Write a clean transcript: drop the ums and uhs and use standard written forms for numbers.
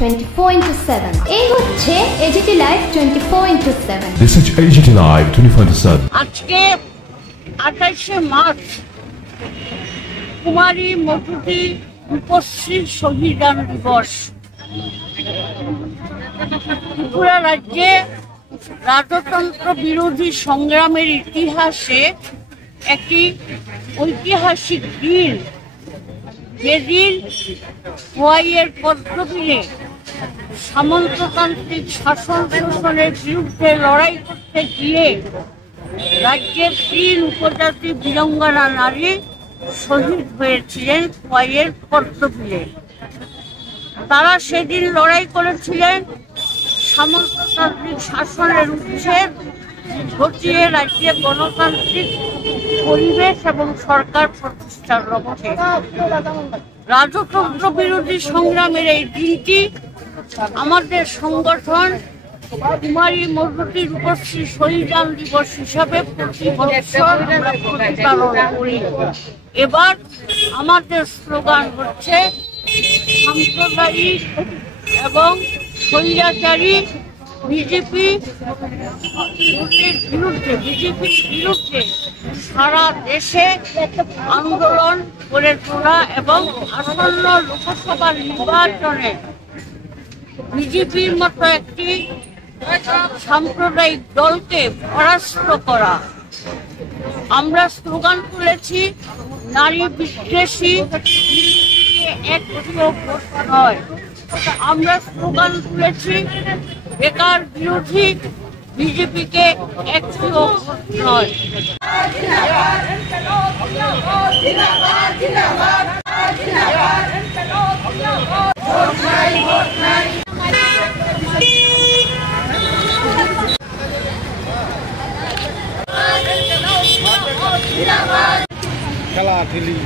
24/7 এই হচ্ছে AGT live 24/7 This is AGT Live 24/7 আজকে 28শে মার্চ কুমারী মধুতি রূপশ্রী শহীদান দিবস। ত্রিপুরা রাজ্যে রাজতন্ত্র বিরোধী সংগ্রামের ইতিহাসে একটি ঐতিহাসিক দিন, যেদিন খোয়াইয়ের পদ্মবিলে সামন্ততান্ত্রিক শাসন শোষণের বিরুদ্ধে লড়াই করতে গিয়ে রাজ্যের 3 উপজাতি বীরাঙ্গনা নারী শহীদ হয়েছিলেন খোয়াইয়ের পদ্মবিলে। তারা সেদিন লড়াই করেছিলেন সামন্ততান্ত্রিক শাসনের উচ্ছেদ ঘটিয়ে রাজ্যে গণতান্ত্রিক পরিবেশ এবং সরকার প্রতিষ্ঠার লক্ষ্যে। রাজতন্ত্র বিরোধী সংগ্রামের এই দিনটি আমাদের সংগঠন কুমারী মধুতি রূপশ্রী শহীদান দিবস হিসাবে প্রতি বছর আমরা প্রতিপালন করি। এবার আমাদের স্লোগান হচ্ছে সাম্প্রদায়িক এবং স্বৈরাচারী বিজেপির বিরুদ্ধে সারা দেশে আন্দোলন করে তোলা এবং আসন্ন লোকসভা নির্বাচনে বিজেপির মতো একটি সাম্প্রদায়িক দলকে পরাস্ত করা। আমরা স্লোগান তুলেছি নারী বিদ্বেষী একটিও ভোট নয়। আমরা স্লোগান তুলেছি বেকার বিরোধী বিজেপিকে একটিও ভোট নয়। খেলা খেলি